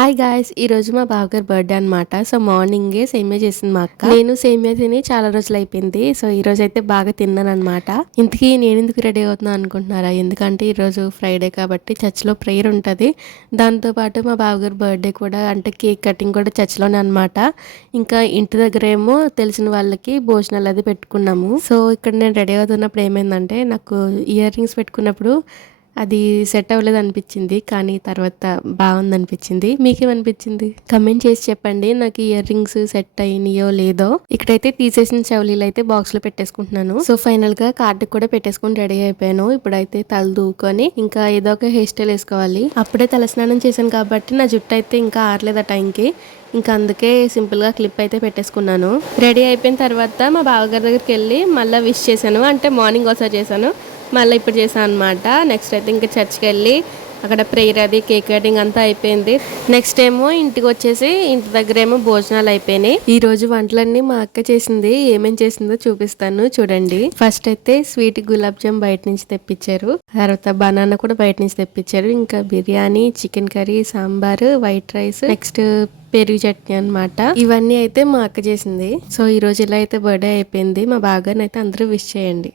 Hi guys, ఈ రోజు మా బావగారి బర్త్డే అనమాట. సో మార్నింగే సేమియా చేసింది మా అక్క. నేను సేమియా తిని చాలా రోజులు అయిపోయింది. సో ఈ రోజు అయితే బాగా తిన్నాను అనమాట. ఇంతకీ నేను ఎందుకు రెడీ అవుతున్నా అనుకుంటున్నారా? ఎందుకంటే ఈ రోజు ఫ్రైడే కాబట్టి చర్చ్లో ప్రేయర్ ఉంటుంది. దాంతోపాటు మా బావగారి బర్త్డే కూడా, అంటే కేక్ కటింగ్ కూడా చర్చ్లోనే అనమాట. ఇంకా ఇంటి దగ్గర ఏమో తెలిసిన వాళ్ళకి భోజనాలు అది పెట్టుకున్నాము. సో ఇక్కడ నేను రెడీ అవుతున్నప్పుడు ఏమైందంటే, నాకు ఇయర్ రింగ్స్ పెట్టుకున్నప్పుడు అది సెట్ అవ్వలేదు అనిపించింది. కానీ తర్వాత బాగుంది అనిపించింది. మీకేమనిపించింది? కమెంట్ చేసి చెప్పండి నాకు ఇయర్ రింగ్స్ సెట్ అయినాయో లేదో. ఇక్కడైతే తీసేసిన చెవులీలు అయితే బాక్స్ లో పెట్టేసుకుంటున్నాను. సో ఫైనల్ గా కార్డు కూడా పెట్టేసుకుని రెడీ అయిపోయాను. ఇప్పుడైతే తల దూకొని ఇంకా ఏదో ఒక హెయిర్ స్టైల్ వేసుకోవాలి. అప్పుడే తలస్నానం చేశాను కాబట్టి నా జుట్టు అయితే ఇంకా ఆరలేదు ఆ టైంకి. ఇంకా అందుకే సింపుల్ గా క్లిప్ అయితే పెట్టేసుకున్నాను. రెడీ అయిపోయిన తర్వాత మా బావగారి దగ్గరికి వెళ్ళి మళ్ళీ విష్ చేశాను. అంటే మార్నింగ్ ఒకసారి చేశాను, మళ్ళీ ఇప్పుడు చేశాను అనమాట. నెక్స్ట్ అయితే ఇంకా చర్చ్కి వెళ్ళి అక్కడ ప్రేయర్ అది కేక్ కటింగ్ అంతా అయిపోయింది. నెక్స్ట్ ఏమో ఇంటికి వచ్చేసి ఇంటి దగ్గర ఏమో భోజనాలు అయిపోయినాయి. ఈ రోజు వంటలన్నీ మా అక్క చేసింది. ఏమేం చేసిందో చూపిస్తాను చూడండి. ఫస్ట్ అయితే స్వీట్ గులాబ్ జామ్ బయట నుంచి తెప్పించారు. తర్వాత బనానా కూడా బయట నుంచి తెప్పించారు. ఇంకా biryani, chicken curry, sambar, white rice, next పెరుగు చట్నీ అనమాట. ఇవన్నీ అయితే మా అక్క చేసింది. సో ఈ రోజు ఇలా అయితే బర్త్డే అయిపోయింది. మా బాగాని అయితే అందరూ విష్ చేయండి.